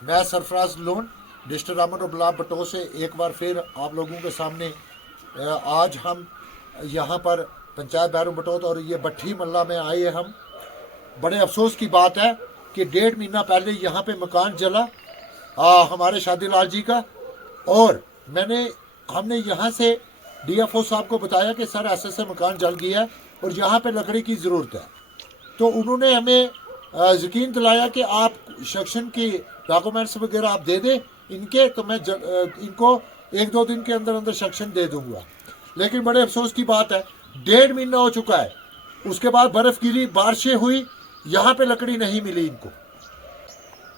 मैं Sarfaraz loan district Raman और block Batot से एक बार फिर आप लोगों के सामने आज हम यहाँ पर पंचायत बैरू बटोत और ये भट्ठी मल्ला में आए हम। बड़े अफसोस की बात है कि 1.5 महीना पहले यहाँ पे मकान जला हमारे शादीलाल जी का, और हमने यहाँ से डीएफओ साहब को बताया कि सर ऐसे मकान जल गया है और यहाँ पे लकड़ी की ज़रूरत है। तो उन्होंने हमें यकीन दिलाया कि आप सेक्शन की डॉक्यूमेंट्स वगैरह आप दे दें इनके, तो मैं इनको 1-2 दिन के अंदर अंदर सेक्शन दे दूंगा। लेकिन बड़े अफसोस की बात है 1.5 महीना हो चुका है, उसके बाद बर्फ़ गिरी, बारिशें हुई, यहाँ पे लकड़ी नहीं मिली इनको।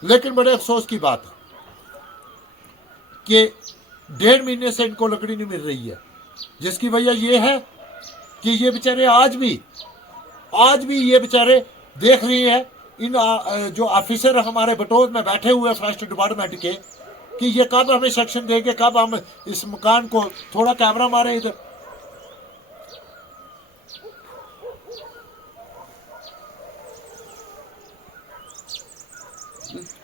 लेकिन बड़े अफसोस की बात है कि 1.5 महीने से इनको लकड़ी नहीं मिल रही है, जिसकी वजह यह है कि ये बेचारे आज भी ये बेचारे देख रहे हैं इन जो ऑफिसर हमारे बटोत में बैठे हुए फॉरेस्ट डिपार्टमेंट के कि ये कब हमें सेक्शन देंगे, कब हम इस मकान को, थोड़ा कैमरा मारे इधर,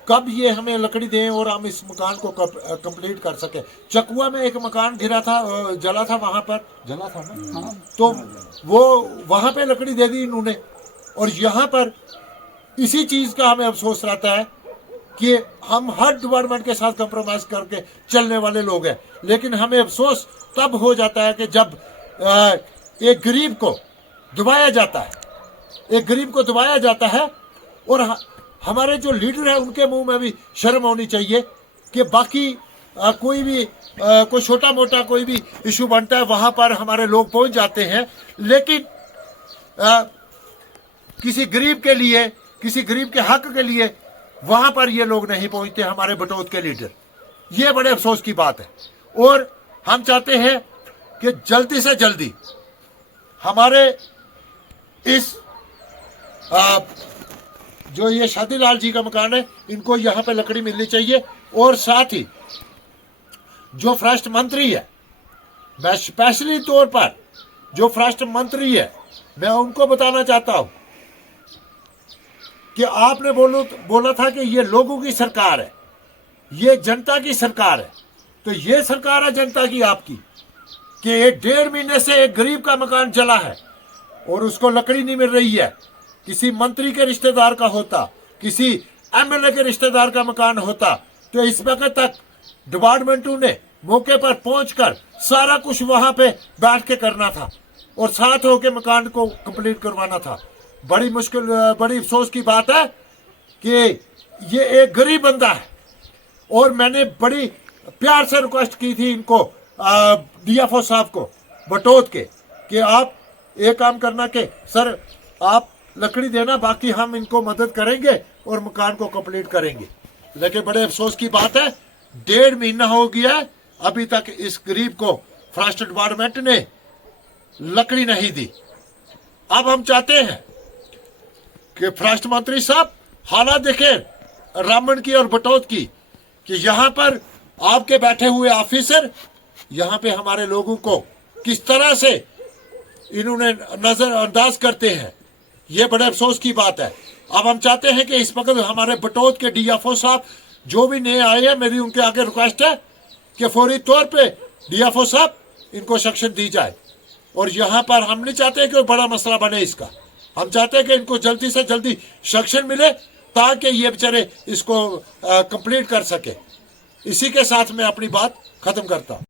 कब ये हमें लकड़ी दें और हम इस मकान को कंप्लीट कर सके। चकुआ में एक मकान गिरा था, जला था, वहां पर जला था ना, हाँ। तो वो वहां पे लकड़ी दे दी इन्होंने, और यहाँ पर इसी चीज का हमें अफसोस रहता है कि हम हर डिपार्टमेंट के साथ कंप्रोमाइज करके चलने वाले लोग हैं। लेकिन हमें अफसोस तब हो जाता है कि जब एक गरीब को दबाया जाता है, और हमारे जो लीडर है उनके मुंह में भी शर्म होनी चाहिए कि बाकी कोई छोटा मोटा कोई भी इशू बनता है वहां पर हमारे लोग पहुंच जाते हैं, लेकिन किसी गरीब के हक के लिए वहां पर ये लोग नहीं पहुंचते, हमारे बटोत के लीडर। ये बड़े अफसोस की बात है, और हम चाहते हैं कि जल्दी से जल्दी हमारे इस जो ये शादीलाल जी का मकान है इनको यहाँ पे लकड़ी मिलनी चाहिए। और साथ ही जो फॉरेस्ट मंत्री है, मैं स्पेशली तौर पर जो फॉरेस्ट मंत्री है मैं उनको बताना चाहता हूं कि आपने बोला था कि ये लोगों की सरकार है, ये जनता की सरकार है। तो ये सरकार है जनता की आपकी कि 1.5 महीने से एक गरीब का मकान जला है और उसको लकड़ी नहीं मिल रही है। किसी मंत्री के रिश्तेदार का होता, किसी एमएलए के रिश्तेदार का मकान होता, तो इस वक्त तक डिपार्टमेंटों ने मौके पर पहुंचकर सारा कुछ वहां पे बैठ के करना था और साथ होके मकान को कंप्लीट करवाना था। बड़ी अफसोस की बात है कि ये एक गरीब बंदा है, और मैंने बड़ी प्यार से रिक्वेस्ट की थी इनको, डीएफओ साहब को बटोत के, कि आप एक काम करना कि सर आप लकड़ी देना, बाकी हम इनको मदद करेंगे और मकान को कंप्लीट करेंगे। लेकिन बड़े अफसोस की बात है 1.5 महीना हो गया है, अभी तक इस गरीब को फॉरेस्ट डिपार्टमेंट ने लकड़ी नहीं दी। अब हम चाहते हैं कि फॉरेस्ट मंत्री साहब हालात देखें रामन की और बटोत की, कि यहाँ पर आपके बैठे हुए ऑफिसर यहाँ पे हमारे लोगों को किस तरह से इन्होंने नजरअंदाज करते हैं। ये बड़े अफसोस की बात है। अब हम चाहते हैं कि इस वक्त हमारे बटोत के डीएफओ साहब जो भी नए आए हैं, मेरी उनके आगे रिक्वेस्ट है कि फौरी तौर पे डीएफओ साहब इनको सेक्शन दी जाए। और यहाँ पर हम नहीं चाहते कि बड़ा मसला बने इसका, हम चाहते हैं कि इनको जल्दी से जल्दी सेक्शन मिले ताकि ये बेचारे इसको कंप्लीट कर सके। इसी के साथ मैं अपनी बात खत्म करता हूँ।